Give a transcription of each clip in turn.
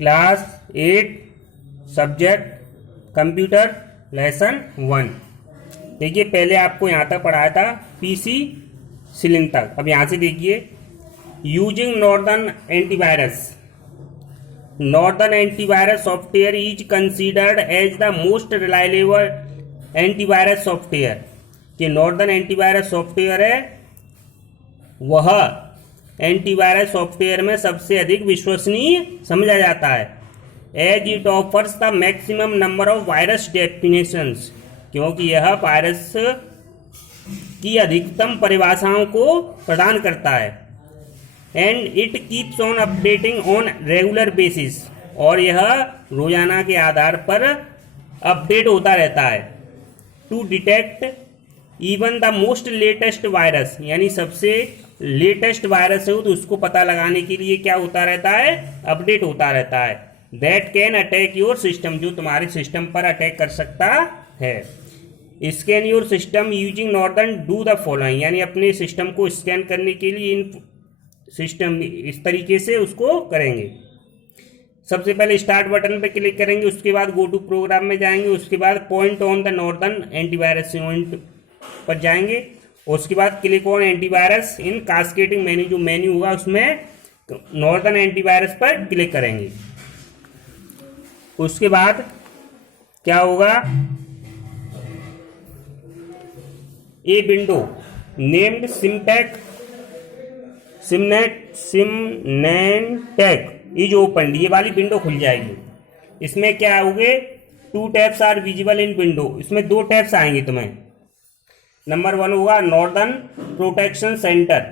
Class 8 subject computer lesson 1। देखिए पहले आपको यहाँ तक पढ़ाया था पीसी सीलिंग तक। अब यहाँ से देखिए using Norton antivirus software is considered as the most reliable antivirus software. कि नॉर्दर्न एंटीवायरस सॉफ्टवेयर है वह एंटीवायरस सॉफ्टवेयर में सबसे अधिक विश्वसनीय समझा जाता है। As it offers the maximum number of virus definitions, क्योंकि यह वायरस की अधिकतम परिभाषाओं को प्रदान करता है। And it keeps on updating on regular basis, और यह रोजाना के आधार पर अपडेट होता रहता है। To detect even the most latest virus, यानी सबसे लेटेस्ट वायरस हो तो उसको पता लगाने के लिए क्या होता रहता है, अपडेट होता रहता है। That can attack your system, जो तुम्हारे सिस्टम पर अटैक कर सकता है। Scan your system using northern do the following, यानी अपने सिस्टम को स्कैन करने के लिए इन सिस्टम इस तरीके से उसको करेंगे। सबसे पहले स्टार्ट बटन पर क्लिक करेंगे, उसके बाद गो टू प्रोग्राम में जाएंगे, उसके बाद point on the northern antivirus पर जाएंगे, उसके बाद click on antivirus in cascading menu, जो मेन्यू होगा उसमें नॉर्दर्न एंटीवायरस पर क्लिक करेंगे। उसके बाद क्या होगा, a window named Symantec is open, ये वाली विंडो खुल जाएगी। इसमें क्या होंगे, 2 tabs are visible in window, इसमें 2 टैब्स आएंगे तुम्हें। नंबर 1 होगा नॉर्दर्न प्रोटेक्शन सेंटर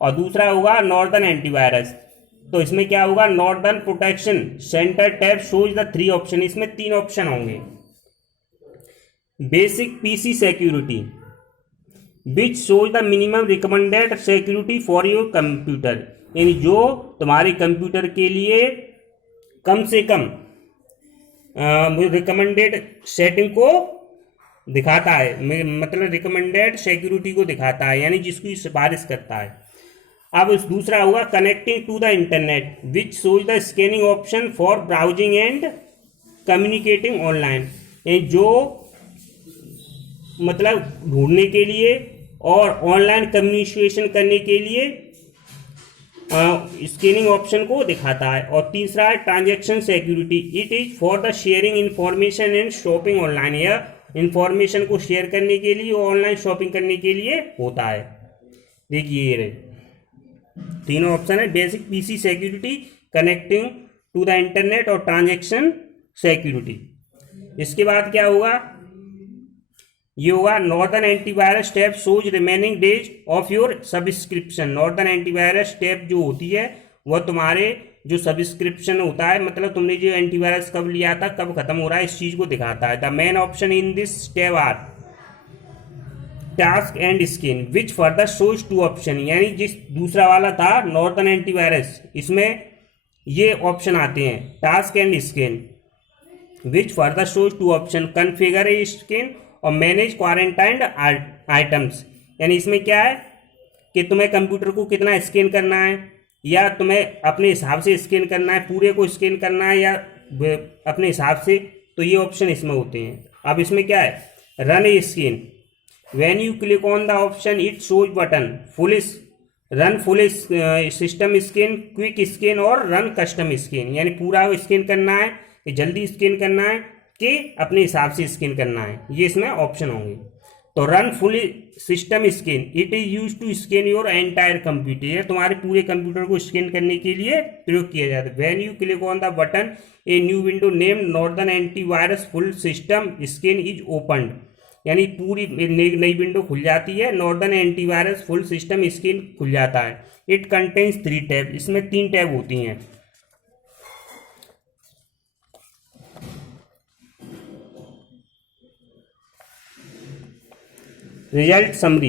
और दूसरा होगा नॉर्दर्न एंटीवायरस। तो इसमें क्या होगा, northern protection centre tab shows the 3 option, इसमें 3 ऑप्शन होंगे। Basic PC security which shows the minimum recommended security for your computer, यानी जो तुम्हारे कंप्यूटर के लिए कम से कम रिकमेंडेड सेटिंग को दिखाता है, मतलब रिकमेंडेड सिक्योरिटी को दिखाता है, यानी जिसकी सिफारिश करता है। अब इस दूसरा होगा connecting to the internet which shows the scanning option for browsing and communicating online, जो मतलब ढूंढने के लिए और ऑनलाइन कम्युनिकेशन करने के लिए स्कैनिंग ऑप्शन को दिखाता है। और तीसरा है transaction security, it is for the sharing information and shopping online, यह इंफॉर्मेशन को शेयर करने के लिए और ऑनलाइन शॉपिंग करने के लिए होता है। देखिए ये रहे तीनों ऑप्शन है, basic PC security, connecting to the internet और ट्रांजैक्शन सिक्योरिटी। इसके बाद क्या होगा, ये होगा Norton antivirus tab shows remaining days of your subscription. Norton antivirus tab जो होती है वह तुम्हारे जो सब्सक्रिप्शन होता है, मतलब तुमने जो एंटीवायरस कब लिया था, कब खत्म हो रहा है, इस चीज को दिखाता है। The main option in this tab are task and scan which further shows 2 option, यानी जिस दूसरा वाला था नॉर्दर्न एंटीवायरस, इसमें ये ऑप्शन आते हैं task and scan which further shows 2 option, configure scan और मैनेज क्वारंटाइंड आइटम्स। यानी इसमें क्या है कि तुम्हें कंप्यूटर को कितना स्कैन करना है, या तुम्हें अपने हिसाब से स्कैन करना है, पूरे को स्कैन करना है या अपने हिसाब से, तो ये ऑप्शन इसमें होते हैं। अब इसमें क्या है, run a scan, when you click on the option it shows button full system scan, quick scan और रन कस्टम स्कैन, यानी पूरा स्कैन करना है कि जल्दी स्कैन करना है कि अपने हिसाब से स्कैन करना है, ये इसमें ऑप्शन होंगे। तो run full system scan, it is use to scan your entire computer, ये तुम्हारे पूरे कंप्यूटर को स्कैन करने के लिए प्रयोग किया जाता है। When you click on the button a new window named northern antivirus full system scan is opened, यानी पूरी नई विंडो खुल जाती है, northern antivirus full system scan खुल जाता है। इट कंटेन्स 3 टैब, इसमें 3 टैब होती हैं। Result summary,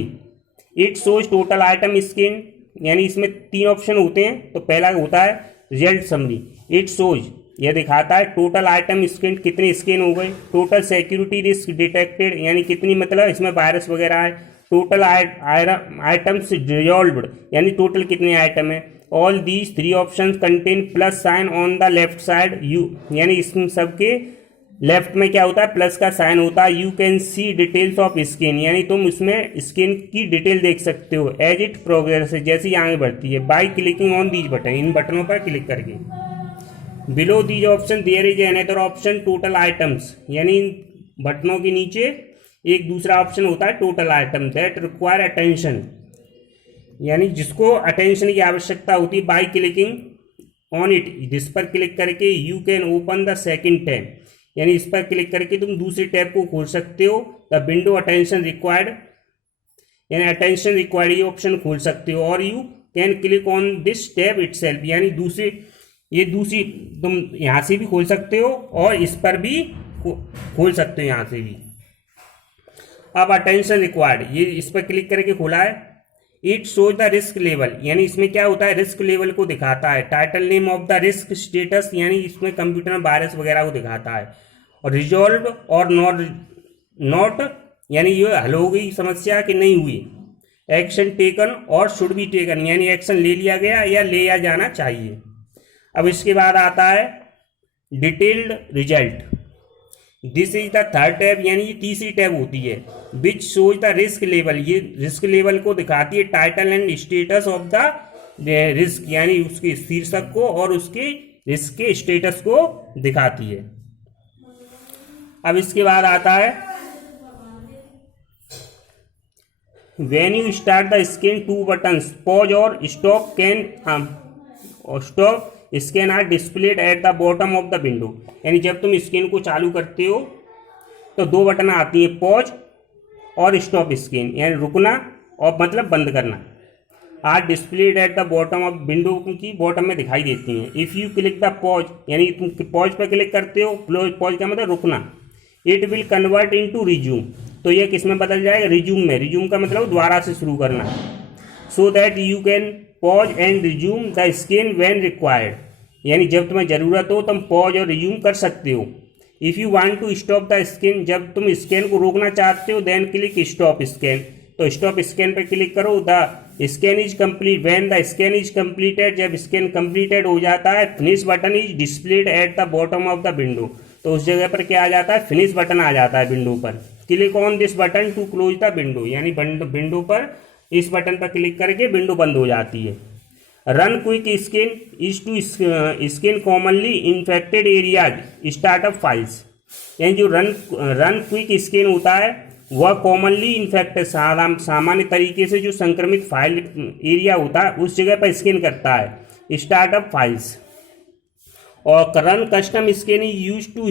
it shows total item scan, यानी इसमें 3 ऑप्शन होते हैं। तो पहला होता है रिजल्ट समरी, इट शोज, यह दिखाता है टोटल आइटम स्कैन, कितने स्कैन हो गए, टोटल सिक्योरिटी रिस्क डिटेक्टेड, यानी कितनी मतलब इसमें वायरस वगैरह है, टोटल आइटम्स रिजॉल्व्ड, यानी टोटल कितने आइटम है, all these 3 option contain plus sign on the left side you, यानी इसमें सबके लेफ्ट में क्या होता है, प्लस का साइन होता है। You can see details of skin, यानी तुम उसमें स्किन की डिटेल देख सकते हो एज इट प्रोग्रेस, जैसे ही आगे बढ़ती है। By clicking on these button, इन बटनों पर क्लिक करके। Below these option there is another option total items, यानी इन बटनों के नीचे एक दूसरा ऑप्शन होता है total item that require attention, यानी जिसको अटेंशन की आवश्यकता होती है। बाय क्लिकिंग ऑन इट, जिस पर क्लिक करके you can open the second tab, यानी इस पर क्लिक करके तुम दूसरी टैब को खोल सकते हो। द विंडो अटेंशन रिक्वायर्ड, यानी अटेंशन रिक्वायर्ड ये ऑप्शन खोल सकते हो। और you can click on this tab itself, यानी दूसरी तुम यहाँ से भी खोल सकते हो और इस पर भी खोल सकते हो यहाँ से भी। अब अटेंशन रिक्वायर्ड, ये इस पर क्लिक करके खोला है। It shows the risk level, यानी इसमें क्या होता है, रिस्क लेवल को दिखाता है। Title name of the risk status, यानी इसमें कंप्यूटर में वायरस वगैरह को दिखाता है। और रिजॉल्व और नॉट, यानी ये हल हो गई समस्या कि नहीं हुई। एक्शन टेकन और शुड बी टेकन, यानी एक्शन ले लिया गया या लिया जाना चाहिए। अब इसके बाद आता है detailed result. This is the third tab, यानी ये तीसरी टैब होती है। विच शोज द रिस्क लेवल, ये रिस्क लेवल को दिखाती है। Title and status of the risk, यानी उसके शीर्षक को और उसके रिस्क के स्टेटस को दिखाती है। अब इसके बाद आता है when you start the scan 2 buttons pause और stop scan are displayed at the bottom of the window, यानी जब तुम स्कैन को चालू करते हो तो 2 बटन आती है, पॉज और स्टॉप स्कैन, यानी रुकना और मतलब बंद करना। Are displayed at the bottom of window की बॉटम में दिखाई देती हैं। If you click the pause, यानी तुम पॉज पर क्लिक करते हो, पॉज का मतलब रुकना। It will convert into resume, तो यह किस में बदल जाएगा, रिज्यूम में। रिज्यूम का मतलब दोबारा से शुरू करना। So that you can pause and resume the scan when required, यानी जब तुम्हें ज़रूरत हो तुम पॉज और रिज्यूम कर सकते हो। If you want to stop the scan, जब तुम स्कैन को रोकना चाहते हो, देन क्लिक स्टॉप स्कैन, तो स्टॉप स्कैन पर क्लिक करो। The scan is complete when the scan is completed, जब स्कैन कंप्लीटेड हो जाता है। Finish button is displayed at the bottom of the window, तो उस जगह पर क्या आ जाता है, फिनिश बटन आ जाता है विंडो पर। Click on this button to close the window, यानी विंडो पर इस बटन पर क्लिक करके विंडो बंद हो जाती है। Run quick scan is to scan commonly infected areas startup files, यानी जो रन क्विक स्कैन होता है वह कॉमनली इन्फेक्टेड सामान्य तरीके से जो संक्रमित फाइल एरिया होता है उस जगह पर स्कैन करता है, स्टार्टअप फाइल्स। और run custom scan is use to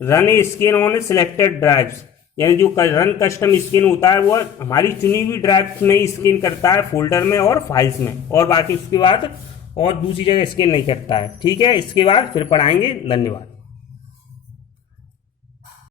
run a scan on a selected drives, यानी जो रन कस्टम स्कैन होता है वह हमारी चुनी हुई ड्राइव में ही स्कैन करता है, फोल्डर में और फाइल्स में, और बाकी उसके बाद और दूसरी जगह स्कैन नहीं करता है। ठीक है, इसके बाद फिर पढ़ाएंगे। धन्यवाद।